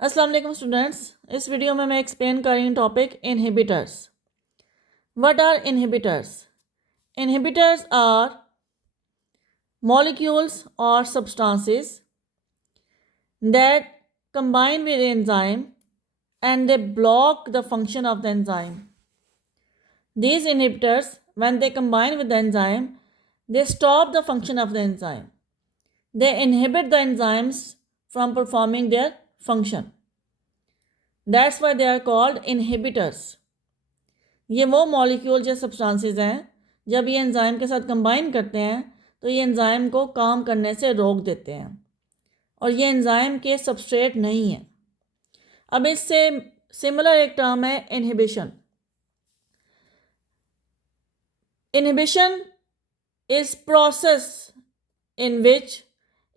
अस्सलाम वालेकुम स्टूडेंट्स। इस वीडियो में मैं एक्सप्लेन कर रही हूँ topic inhibitors. What are inhibitors? Inhibitors are molecules or substances that combine with enzyme and they block the function of the enzyme. These inhibitors, when they combine with the enzyme, they stop the function of the enzyme. They inhibit the enzymes from performing their function. That's why they are called inhibitors. ये वो molecule या substances हैं, जब ये enzyme के साथ combine करते हैं तो ये एंजाइम को काम करने से रोक देते हैं और ये एंजाइम के सबस्ट्रेट नहीं है। अब इससे सिमिलर एक टर्म है inhibition. Inhibition is process in which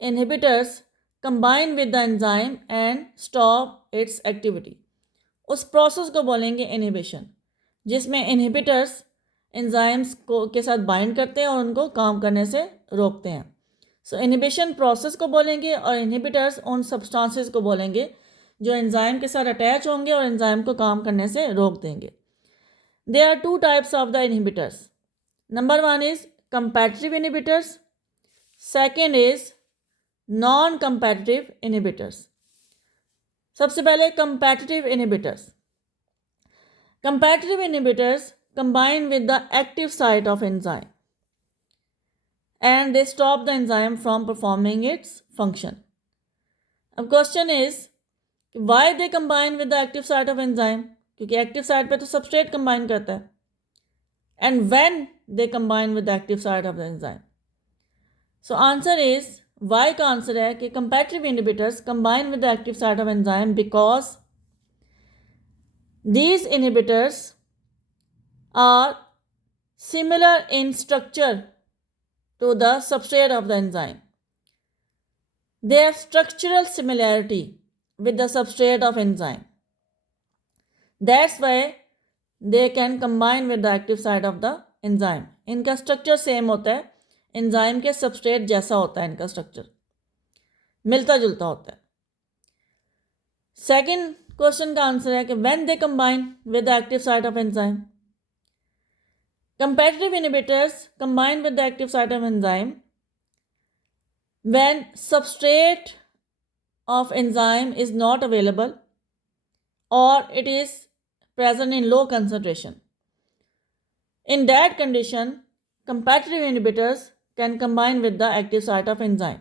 inhibitors combine with the enzyme and stop it's activity. उस प्रोसेस को बोलेंगे इनहिबिशन, जिसमें इनहिबिटर्स एंजाइम्स को के साथ बाइंड करते हैं और उनको काम करने से रोकते हैं। सो इनहिबिशन प्रोसेस को बोलेंगे और इनहिबिटर्स उन सब्सटेंसेस को बोलेंगे जो एंजाइम के साथ अटैच होंगे और एंजाइम को काम करने से रोक देंगे। There are two types of the inhibitors. Number one is competitive inhibitors, second is non competitive inhibitors. सबसे पहले competitive inhibitors. Competitive inhibitors combine with the active site of enzyme and they stop the enzyme from performing its function. अब question is why they combine with the active site of enzyme? क्योंकि active site पे तो substrate combine करता है। And when they combine with the active site of the enzyme? So answer is why का answer है कि competitive inhibitors combine with the active site of enzyme because these inhibitors are similar in structure to the substrate of the enzyme. They have structural similarity with the substrate of enzyme. That's why they can combine with the active site of the enzyme. इनका structure same होता है, enzyme के substrate जैसा होता है, इनका structure मिलता जुलता होता है। सेकेंड क्वेश्चन का आंसर है कि when they combine with the active site of enzyme. Competitive inhibitors combine with the active site of enzyme when substrate of enzyme is not available or it is present in low concentration. In that condition, competitive inhibitors can combine with the active site of enzyme.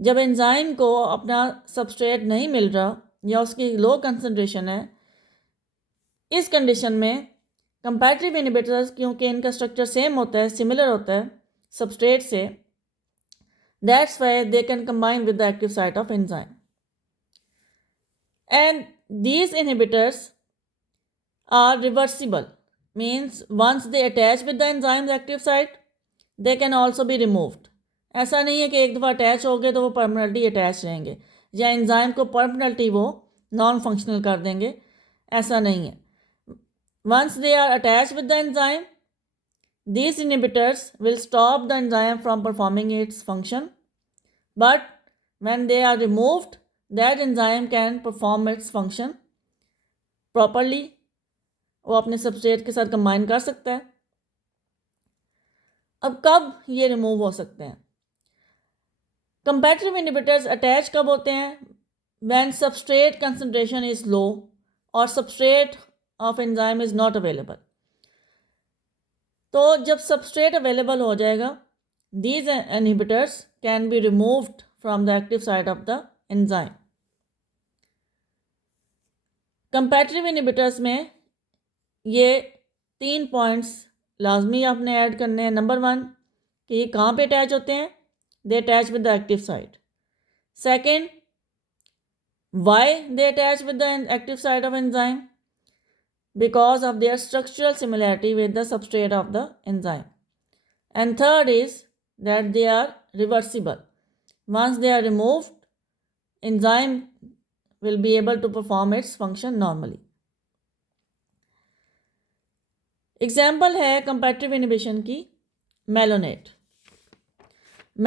जब enzyme को अपना substrate नहीं मिल रहा या उसकी low concentration है, इस condition में कंपैटिटिव इनहिबिटर्स, क्योंकि इनका स्ट्रक्चर सेम होता है, सिमिलर होता है सबस्ट्रेट से, that's why they can combine with the active site of enzyme. And these inhibitors are reversible, means once they attach with the enzyme active site they can also be removed. ऐसा नहीं है कि एक दफ़ा attach हो गए तो वो परमानेंटली अटैच रहेंगे या एंजाइम को परमानेंटली वो नॉन फंक्शनल कर देंगे, ऐसा नहीं है। Once they are attached with the enzyme, these inhibitors will stop the enzyme from performing its function. But when they are removed, that enzyme can perform its function properly. वो अपने substrate के साथ combine कर सकता है। अब कब ये रिमूव हो सकते हैं? Competitive inhibitors अटैच कब होते हैं? When substrate concentration is low or substrate of enzyme is not available. तो जब सबस्ट्रेट अवेलेबल हो जाएगा, these inhibitors can be removed from the active site of the enzyme. Competitive inhibitors में ये 3 points लाजमी आपने ऐड करने हैं। नंबर वन कि ये कहाँ पे अटैच होते हैं? दे attach with the active site. Second, why they attach with the active site of enzyme? Because of their structural similarity with the substrate of the enzyme. And third is that they are reversible. Once they are removed, enzyme will be able to perform its function normally. Example है competitive inhibition की malonate.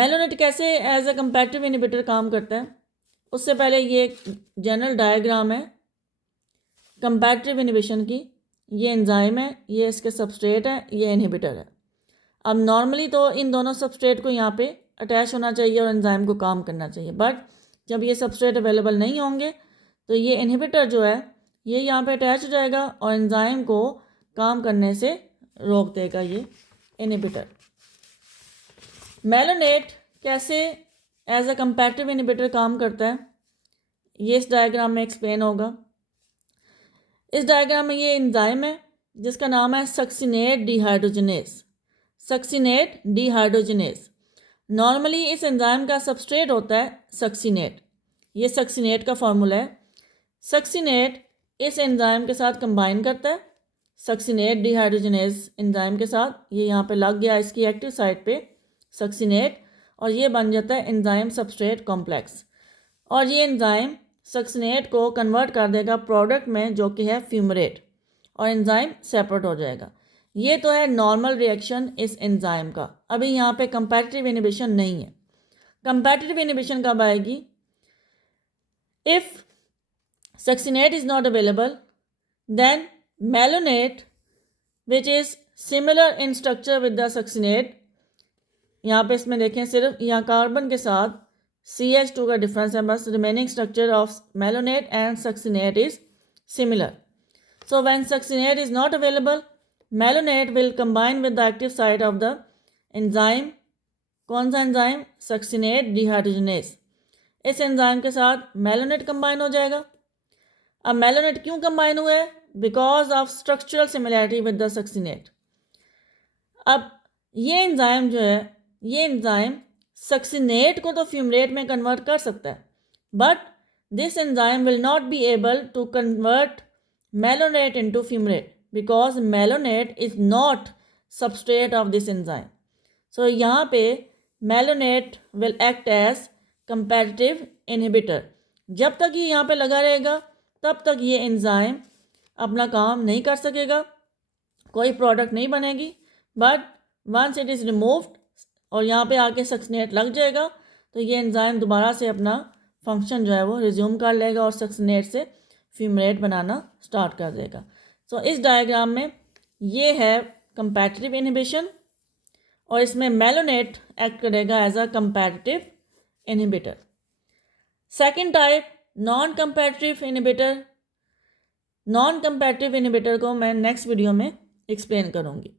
Malonate कैसे as a competitive inhibitor काम करता है? उससे पहले ये एक जनरल डायग्राम है कंपैरेटिव इनहिबिशन की। ये एंजाइम है, ये इसके सबस्ट्रेट है, ये इनहिबिटर है। अब नॉर्मली तो इन दोनों सबस्ट्रेट को यहाँ पे अटैच होना चाहिए और एंजाइम को काम करना चाहिए, बट जब ये सबस्ट्रेट अवेलेबल नहीं होंगे तो ये इनहिबिटर जो है ये यहाँ पे अटैच हो जाएगा और एंजाइम को काम करने से रोक देगा ये इनहिबिटर। मेलोनेट कैसे एज अ कंपैरेटिव इनहिबिटर काम करता है ये इस डायग्राम में एक्सप्लेन होगा। इस डायग्राम में ये एंजाइम है जिसका नाम है succinate dehydrogenase. Succinate dehydrogenase. Normally इस एंजाइम का सबस्ट्रेट होता है सक्सिनेट। ये सक्सिनेट का फार्मूला है। सक्सिनेट इस एंजाइम के साथ कंबाइन करता है, सक्सिनेट डिहाइड्रोजनेस एंजाइम के साथ। ये यहाँ पे लग गया इसकी एक्टिव साइट पे सक्सिनेट, और ये बन जाता है एंजाइम सबस्ट्रेट कॉम्प्लेक्स। और ये एंजाइम सक्सिनेट को कन्वर्ट कर देगा प्रोडक्ट में जो कि है फ्यूमरेट, और एंजाइम सेपरेट हो जाएगा। ये तो है नॉर्मल रिएक्शन इस एंजाइम का। अभी यहाँ पे कंपैरेटिव इनहिबिशन नहीं है। कंपैरेटिव इनहिबिशन कब आएगी? If succinate is not available then malonate which is similar in structure with the succinate. यहाँ पे इसमें देखें सिर्फ यहाँ कार्बन के साथ CH2 का डिफरेंस है बस। Remaining structure of malonate and succinate is similar. So when succinate is not available, malonate will combine with the active site of the enzyme. कौन सा एंजाइम? Succinate dehydrogenase. इस एंजाइम के साथ मेलोनेट कंबाइन हो जाएगा। अब मेलोनेट क्यों combine हुआ है? Because of structural similarity with the succinate. अब ये एंजाइम जो है, ये एंजाइम सक्सिनेट को तो फ्यूमरेट में कन्वर्ट कर सकता है, but this enzyme will not be able to convert malonate into fumarate because malonate is not substrate of this enzyme. So यहाँ पे malonate will act as comparative inhibitor. जब तक ये यहाँ पे लगा रहेगा तब तक ये एंजाइम अपना काम नहीं कर सकेगा, कोई प्रोडक्ट नहीं बनेगी। But once it is removed और यहाँ पे आके सक्सिनेट लग जाएगा तो ये एंजाइम दोबारा से अपना फंक्शन जो है वो रिज्यूम कर लेगा और सक्सिनेट से फ्यूमरेट बनाना स्टार्ट कर देगा। सो इस डायग्राम में ये है कंपैरेटिव इनहिबिशन और इसमें मेलोनेट एक्ट करेगा as a comparative inhibitor. Second type non comparative inhibitor. Non comparative inhibitor को मैं नेक्स्ट वीडियो में एक्सप्लेन करूँगी।